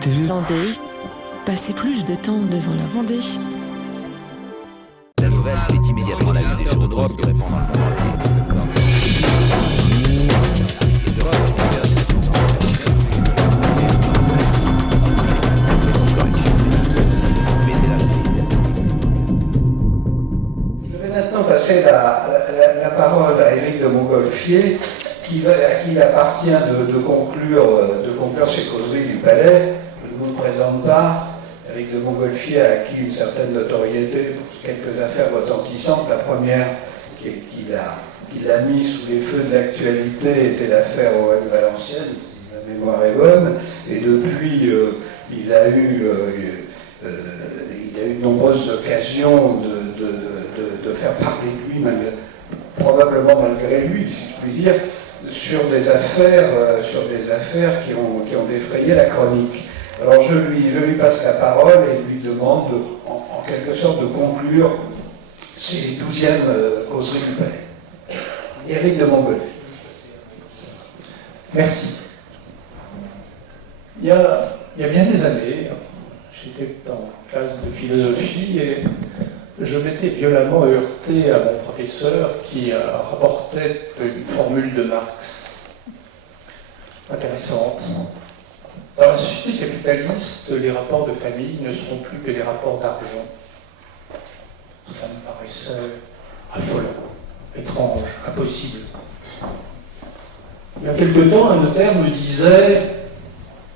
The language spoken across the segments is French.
de Vendée. Passez plus de temps devant la Vendée. La nouvelle est immédiatement la une des journaux qui répond dans le monde entier. Je vais maintenant passer la parole à Éric de Montgolfier, à qui il appartient de conclure ces causeries du Palais. Je ne vous le présente pas. Éric de Montgolfier a acquis une certaine notoriété pour quelques affaires retentissantes. La première qu'il a mise sous les feux de l'actualité était l'affaire OL Valenciennes, si ma mémoire est bonne. Et depuis, il a eu de nombreuses occasions de faire parler de lui, probablement malgré lui, si je puis dire, sur des affaires qui ont défrayé la chronique. Alors je lui passe la parole et lui demande en quelque sorte de conclure ces 12e causeries du Palais. Éric de Montgolfier. Merci. Il y a bien des années, j'étais en classe de philosophie et je m'étais violemment heurté à mon professeur qui rapportait une formule de Marx intéressante. Dans la société capitaliste, les rapports de famille ne seront plus que des rapports d'argent. Cela me paraissait affolant, étrange, impossible. Il y a quelque temps, un notaire me disait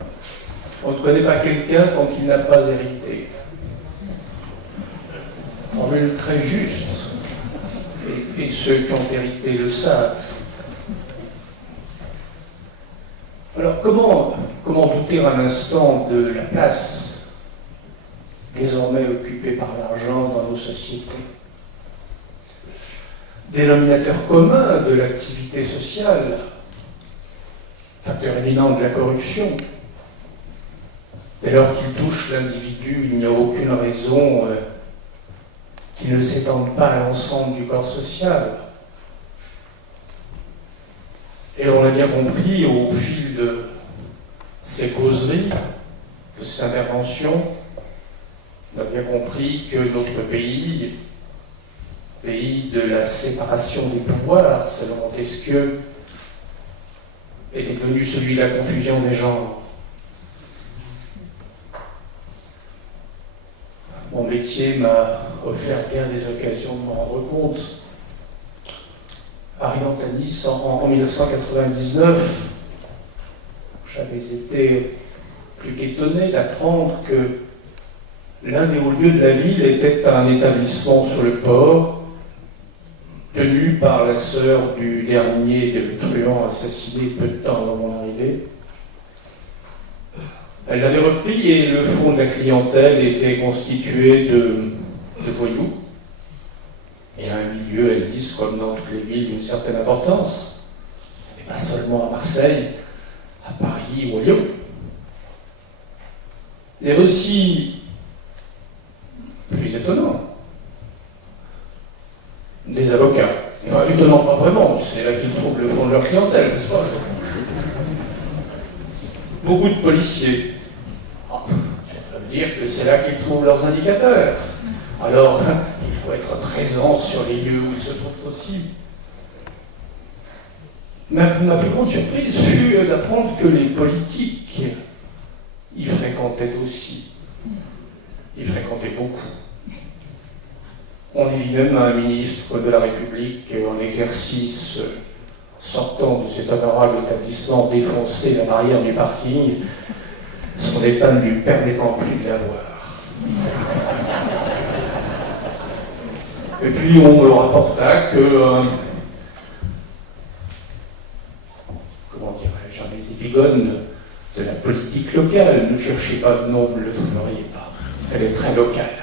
« On ne connaît pas quelqu'un tant qu'il n'a pas hérité ». Formule très juste, et ceux qui ont hérité le savent. Alors comment douter un instant de la place désormais occupée par l'argent dans nos sociétés? Dénominateur commun de l'activité sociale, facteur éminent de la corruption. Dès lors qu'il touche l'individu, il n'y a aucune raison qui ne s'étende pas à l'ensemble du corps social. Et on l'a bien compris au fil de ces causeries, de ces interventions, on a bien compris que notre pays de la séparation des pouvoirs, selon Montesquieu, était devenu celui de la confusion des genres. Mon métier m'a offert bien des occasions de me rendre compte. Arrivant à Nice en 1999, j'avais été plus qu'étonné d'apprendre que l'un des hauts lieux de la ville était un établissement sur le port, tenu par la sœur du dernier des truands assassinés peu de temps avant mon arrivée. Elle l'avait repris et le fond de la clientèle était constitué de voyous. Et un milieu à Nice, comme dans toutes les villes d'une certaine importance, et pas seulement à Marseille, à Paris ou à Lyon. Il y avait aussi, plus étonnant, des avocats. Enfin, étonnant pas vraiment, c'est là qu'ils trouvent le fond de leur clientèle, n'est-ce pas? Beaucoup de policiers. Ça veut dire que c'est là qu'ils trouvent leurs indicateurs. Alors, il faut être présent sur les lieux où ils se trouvent aussi. Ma plus grande surprise fut d'apprendre que les politiques y fréquentaient aussi. Y fréquentaient beaucoup. On y vit même un ministre de la République en exercice sortant de cet honorable établissement défoncer la barrière du parking, son état ne lui permettant plus de la voir. Et puis on me rapporta que, comment dirais-je, un des épigones de la politique locale, ne cherchez pas de nom, vous ne le trouveriez pas, elle est très locale.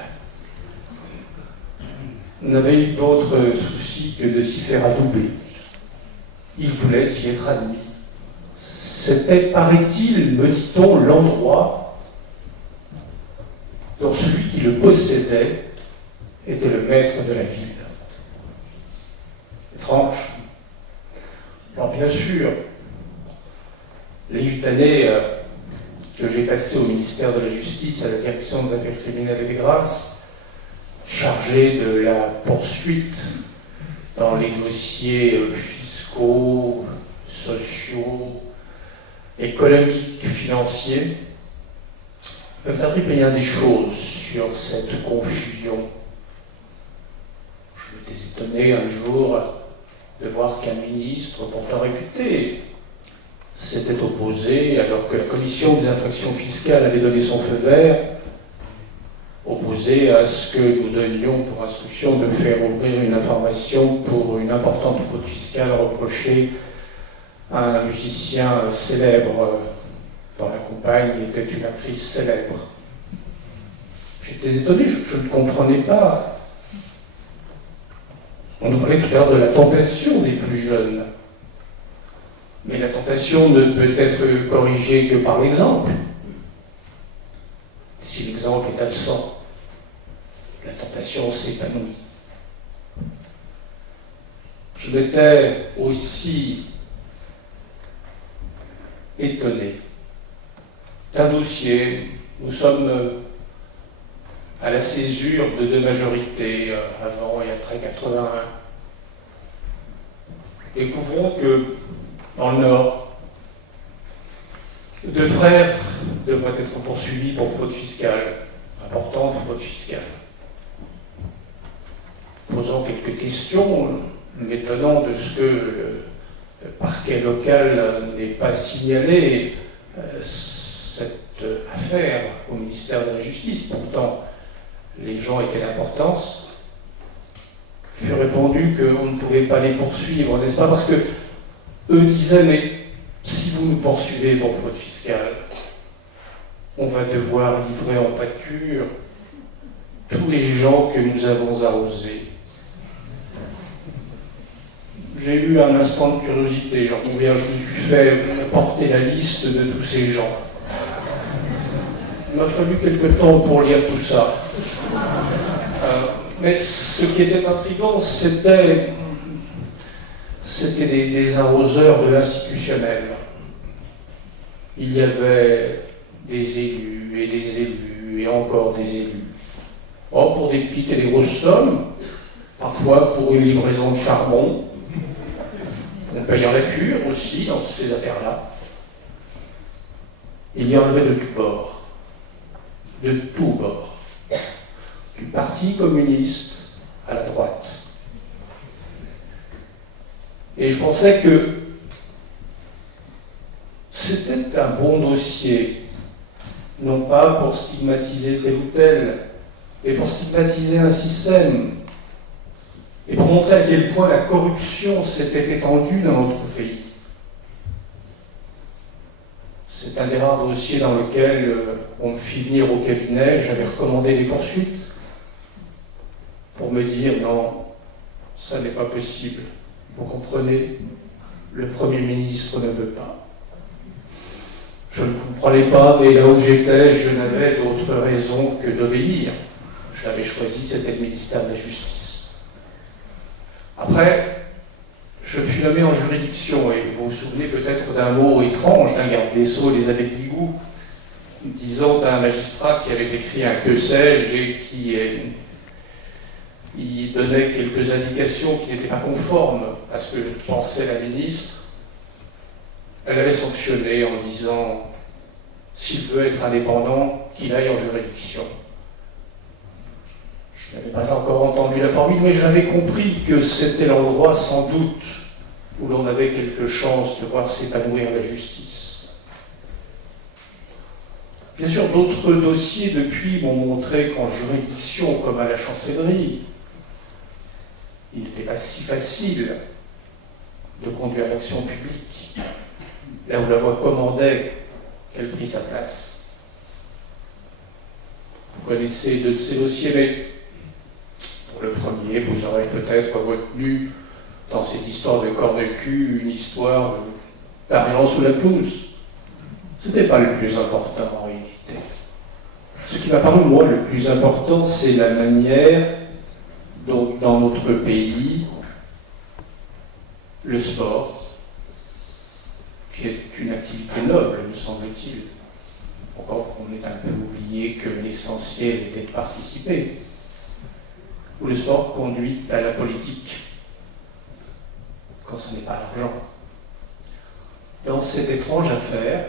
On n'avait eu d'autre souci que de s'y faire adouber. Il voulait y être admis. C'était, paraît-il, me dit-on, l'endroit dont celui qui le possédait était le maître de la ville. Étrange. Alors bien sûr, les Hutanais que j'ai passé au ministère de la Justice, à la direction des affaires criminelles et des grâces, chargé de la poursuite dans les dossiers fiscaux, sociaux, économiques, financiers, peuvent appris bien des choses sur cette confusion. Je m'étais étonné un jour de voir qu'un ministre, pourtant réputé, s'était opposé, alors que la commission des infractions fiscales avait donné son feu vert, opposé à ce que nous donnions pour instruction de faire ouvrir une information pour une importante fraude fiscale reprochée à un musicien célèbre dont la compagne était une actrice célèbre. J'étais étonné, je ne comprenais pas. On nous parlait tout à l'heure de la tentation des plus jeunes. Mais la tentation ne peut être corrigée que par l'exemple. Si l'exemple est absent, la tentation s'épanouit. Je m'étais aussi étonné d'un dossier. Nous sommes à la césure de deux majorités, avant et après 81. Découvrons que dans le Nord, deux frères devraient être poursuivis pour fraude fiscale, importante fraude fiscale. Posant quelques questions, m'étonnant de ce que le parquet local n'ait pas signalé cette affaire au ministère de la Justice, pourtant les gens étaient d'importance, fut répondu qu'on ne pouvait pas les poursuivre, n'est-ce pas? Parce que eux disaient, mais si vous nous poursuivez pour fraude fiscale, on va devoir livrer en pâture tous les gens que nous avons arrosés. J'ai eu un instant de curiosité, genre combien je me suis fait porter la liste de tous ces gens. Il m'a fallu quelque temps pour lire tout ça. Mais ce qui était intriguant, c'était des arroseurs de l'institutionnel. Il y avait des élus et encore des élus. Or, pour des petites et des grosses sommes, parfois pour une livraison de charbon, on payant la cure aussi dans ces affaires-là. Il y en avait de tous bords. De tous bords. Du Parti communiste à la droite. Et je pensais que c'était un bon dossier, non pas pour stigmatiser tel ou tel, mais pour stigmatiser un système, et pour montrer à quel point la corruption s'était étendue dans notre pays. C'est un des rares dossiers dans lequel on me fit venir au cabinet, j'avais recommandé des poursuites, pour me dire non, ça n'est pas possible. Vous comprenez, le Premier ministre ne veut pas. Je ne comprenais pas, mais là où j'étais, je n'avais d'autre raison que d'obéir. Je l'avais choisi, c'était le ministère de la Justice. Après, je fus nommé en juridiction, et vous vous souvenez peut-être d'un mot étrange d'un garde des Sceaux, Elisabeth Guigou, disant à un magistrat qui avait écrit un que sais-je et qui il donnait quelques indications qui n'étaient pas conformes à ce que pensait la ministre. Elle avait sanctionné en disant « S'il veut être indépendant, qu'il aille en juridiction ». Je n'avais pas encore entendu la formule, mais j'avais compris que c'était l'endroit sans doute où l'on avait quelque chance de voir s'épanouir la justice. Bien sûr, d'autres dossiers depuis m'ont montré qu'en juridiction, comme à la chancellerie, il n'était pas si facile de conduire l'action publique, là où la loi commandait qu'elle prit sa place. Vous connaissez deux de ces dossiers, mais pour le premier, vous aurez peut-être retenu dans cette histoire de corps de cul une histoire d'argent sous la pelouse. Ce n'était pas le plus important en réalité. Ce qui m'a paru, moi, le plus important, c'est la manière dont, dans notre pays, le sport, qui est une activité noble, me semble-t-il, encore qu'on ait un peu oublié que l'essentiel était de participer, où le sport conduit à la politique, quand ce n'est pas l'argent. Dans cette étrange affaire,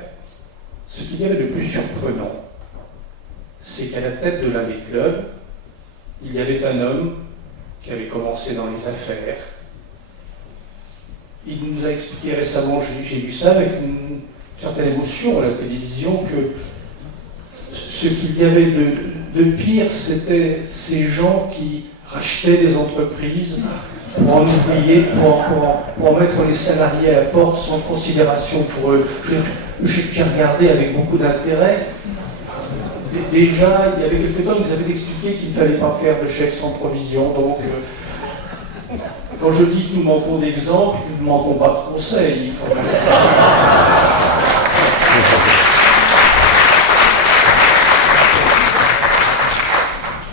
ce qu'il y avait de plus surprenant, c'est qu'à la tête de l'un des clubs, il y avait un homme qui avait commencé dans les affaires. Il nous a expliqué récemment, j'ai vu ça avec une certaine émotion à la télévision, que ce qu'il y avait de pire, c'était ces gens qui rachetaient des entreprises pour en ouvrier, pour en mettre les salariés à la porte sans considération pour eux. J'ai regardé avec beaucoup d'intérêt. Déjà, il y avait quelque temps, ils avaient expliqué qu'il ne fallait pas faire de chèques sans provision. Donc, quand je dis que nous manquons d'exemples, nous ne manquons pas de conseils.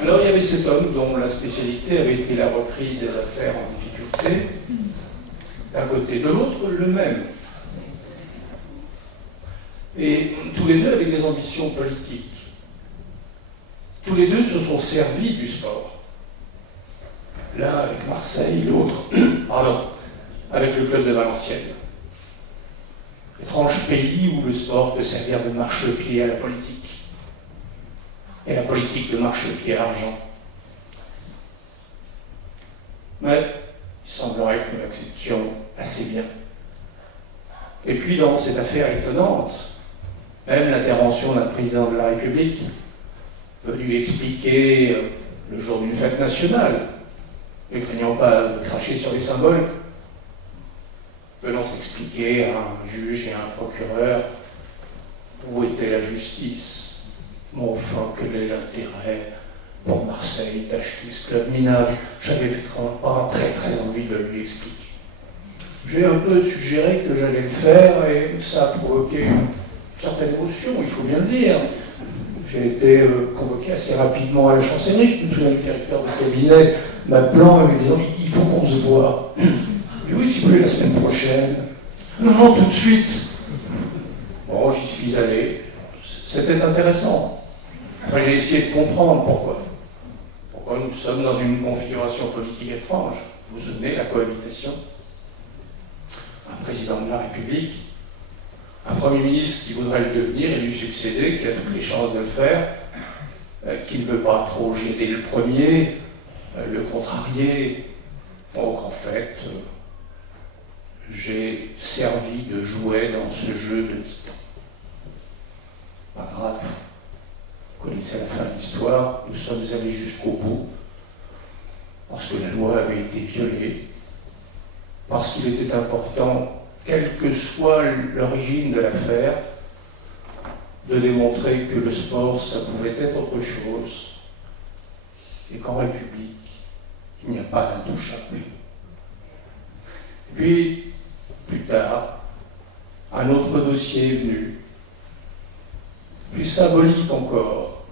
Alors, il y avait cet homme dont la spécialité avait été la reprise des affaires en difficulté, d'un côté, de l'autre, le même. Et tous les deux avec des ambitions politiques. Tous les deux se sont servis du sport. L'un avec Marseille, l'autre, avec le club de Valenciennes. Étrange pays où le sport peut servir de marchepied à la politique. Et la politique de marchepied à l'argent. Mais il semblerait que nous l'acceptions assez bien. Et puis dans cette affaire étonnante, même l'intervention d'un président de la République, venu expliquer le jour d'une fête nationale, ne craignant pas de cracher sur les symboles, venant expliquer à un juge et à un procureur où était la justice. Mais enfin, quel est l'intérêt pour Marseille d'acheter ce club minable? J'avais pas très envie de lui expliquer. J'ai un peu suggéré que j'allais le faire et ça a provoqué une certaine émotion, il faut bien le dire. J'ai été convoqué assez rapidement à la chancellerie. Je me souviens du directeur du cabinet m'appelant et me disant « Il faut qu'on se voit. » Et oui, s'il vous plaît, la semaine prochaine. Non, tout de suite. Bon, j'y suis allé. C'était intéressant. Après, j'ai essayé de comprendre pourquoi. Pourquoi nous sommes dans une configuration politique étrange. Vous vous souvenez, la cohabitation? Un président de la République, un Premier ministre qui voudrait le devenir et lui succéder, qui a toutes les chances de le faire, qui ne veut pas trop gêner le premier, le contrarier. Donc en fait, j'ai servi de jouet dans ce jeu de titan. Pas grave. Vous connaissez la fin de l'histoire, nous sommes allés jusqu'au bout, parce que la loi avait été violée, parce qu'il était important, quelle que soit l'origine de l'affaire, de démontrer que le sport, ça pouvait être autre chose, et qu'en République, il n'y a pas d'intouchable. Puis, plus tard, un autre dossier est venu, plus symbolique encore,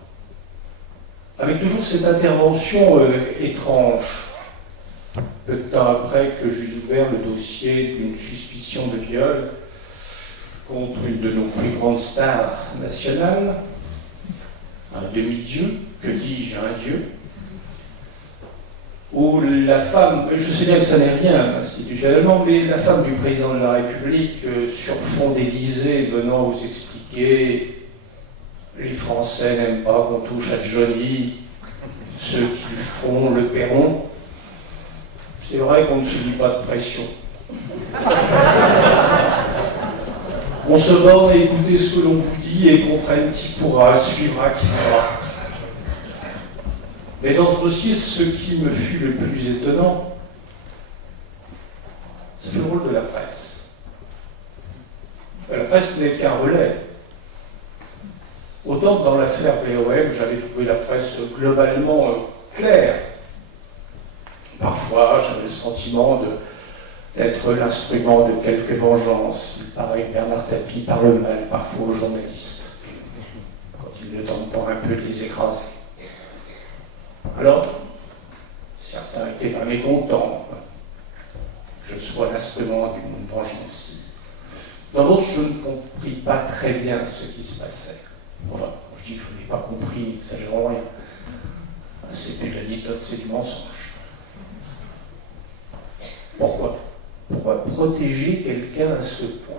avec toujours cette intervention étrange. Peu de temps après que j'eus ouvert le dossier d'une suspicion de viol contre une de nos plus grandes stars nationales, un demi-dieu, que dis-je, un dieu, où la femme, je sais bien que ça n'est rien institutionnellement, mais la femme du président de la République, sur fond d'Élysée, venant vous expliquer les Français n'aiment pas qu'on touche à Johnny, ceux qui le font le paieront. C'est vrai qu'on ne subit pas de pression. On se borne à écouter ce que l'on vous dit et comprenne qui pourra, suivra qui pourra. Mais dans ce dossier, ce qui me fut le plus étonnant, c'est le rôle de la presse. La presse n'est qu'un relais. Autant que dans l'affaire VOM, j'avais trouvé la presse globalement claire. Parfois, j'avais le sentiment d'être l'instrument de quelque vengeance. Il paraît que Bernard Tapie parle mal parfois aux journalistes, quand ils ne tentent pas un peu de les écraser. Alors, certains n'étaient pas mécontents que je sois l'instrument d'une vengeance. Dans l'autre, je ne compris pas très bien ce qui se passait. Enfin, je dis que je n'ai pas compris, n'exagérons rien. C'est plus de l'anecdote, c'est du mensonge. Pourquoi? Pourquoi protéger quelqu'un à ce point?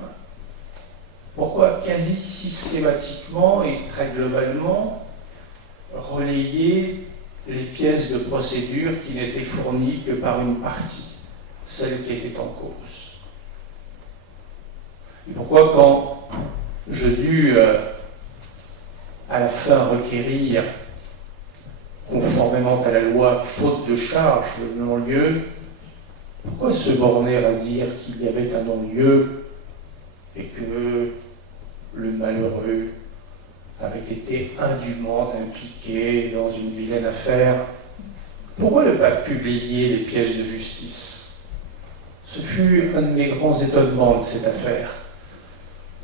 Pourquoi quasi systématiquement et très globalement relayer les pièces de procédure qui n'étaient fournies que par une partie, celle qui était en cause? Et pourquoi quand je dus à la fin requérir, conformément à la loi, faute de charge, le non-lieu, pourquoi se borner à dire qu'il y avait un non-lieu et que le malheureux avait été indûment impliqué dans une vilaine affaire? Pourquoi ne pas publier les pièces de justice? Ce fut un de mes grands étonnements de cette affaire.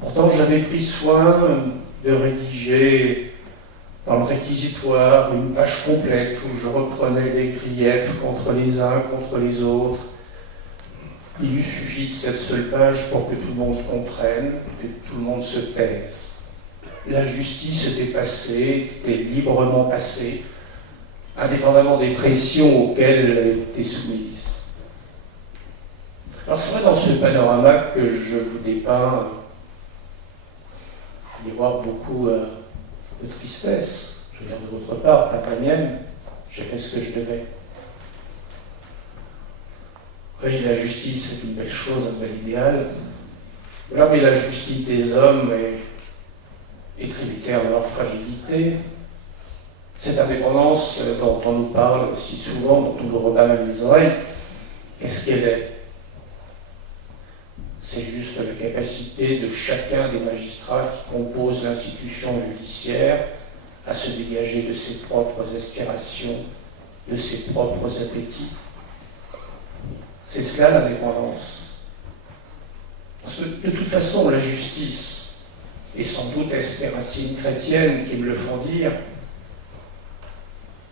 Pourtant, j'avais pris soin de rédiger dans le réquisitoire une page complète où je reprenais les griefs contre les uns, contre les autres. Il eût suffi de cette seule page pour que tout le monde comprenne, que tout le monde se taise. La justice était passée, était librement passée, indépendamment des pressions auxquelles elle avait été soumise. Alors c'est vrai, dans ce panorama que je vous dépeins, il y avoir beaucoup de tristesse, je veux dire de votre part, pas de la mienne. J'ai fait ce que je devais. Oui, la justice, c'est une belle chose, un bel idéal. Là, mais la justice des hommes est tributaire de leur fragilité. Cette indépendance dont on nous parle si souvent, dont on nous rebat même les oreilles, qu'est-ce qu'elle est? C'est juste la capacité de chacun des magistrats qui composent l'institution judiciaire à se dégager de ses propres aspirations, de ses propres appétits. C'est cela l'indépendance. Parce que de toute façon, la justice, et sans doute est-ce les racines chrétiennes qui me le font dire,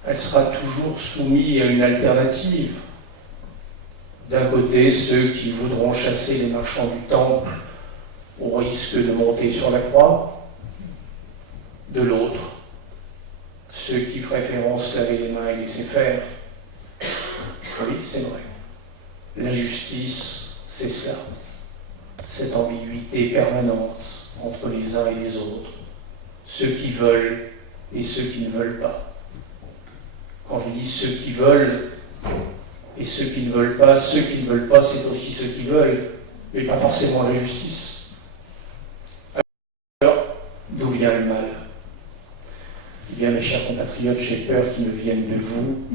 elle sera toujours soumise à une alternative. D'un côté, ceux qui voudront chasser les marchands du temple au risque de monter sur la croix. De l'autre, ceux qui préféreront se laver les mains et laisser faire. Oui, c'est vrai. La justice, c'est cela. Cette ambiguïté permanente entre les uns et les autres. Ceux qui veulent et ceux qui ne veulent pas. Quand je dis ceux qui veulent et ceux qui ne veulent pas, c'est aussi ceux qui veulent, mais pas forcément la justice. Alors, d'où vient le mal? Eh bien, mes chers compatriotes, j'ai peur qu'il ne vienne de vous.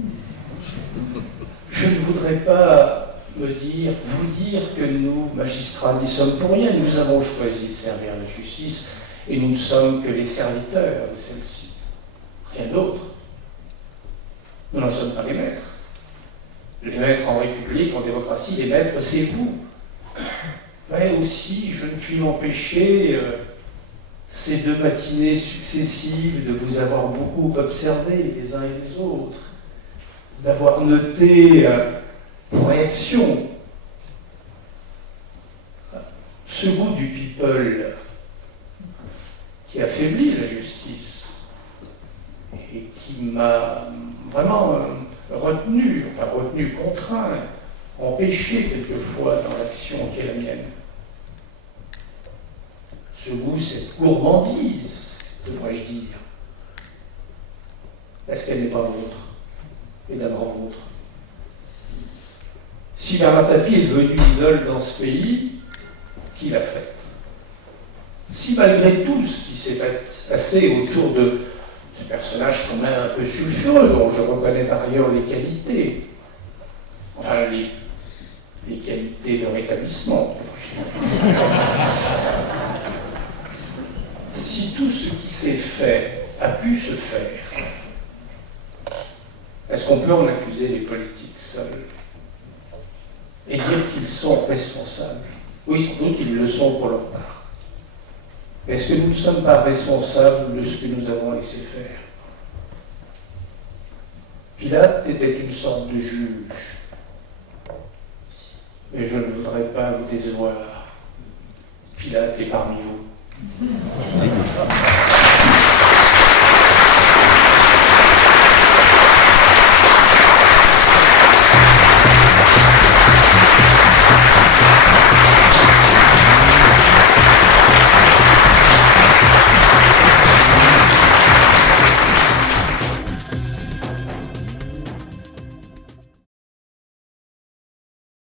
Je ne voudrais pas vous dire que nous, magistrats, n'y sommes pour rien. Nous avons choisi de servir la justice et nous ne sommes que les serviteurs de celle-ci. Rien d'autre. Nous n'en sommes pas les maîtres. Les maîtres en République, en démocratie, les maîtres, c'est vous. Mais aussi, je ne puis m'empêcher, ces 2 matinées successives, de vous avoir beaucoup observé les uns et les autres, d'avoir noté pour réaction ce goût du people qui affaiblit la justice et qui m'a vraiment retenu, contraint, empêché quelquefois dans l'action qui est la mienne. Ce goût, cette gourmandise, devrais-je dire, est-ce qu'elle n'est pas vôtre, et d'abord vôtre? Si Bernard Tapie est devenu l'idole dans ce pays, qui l'a faite? Si malgré tout ce qui s'est passé autour de ce personnage quand même un peu sulfureux, dont je reconnais par ailleurs les qualités, enfin les qualités de rétablissement, si tout ce qui s'est fait a pu se faire, est-ce qu'on peut en accuser les politiques seuls et dire qu'ils sont responsables? Oui, sans doute ils le sont pour leur part. Est-ce que nous ne sommes pas responsables de ce que nous avons laissé faire? Pilate était une sorte de juge. Et je ne voudrais pas vous décevoir. Pilate est parmi vous.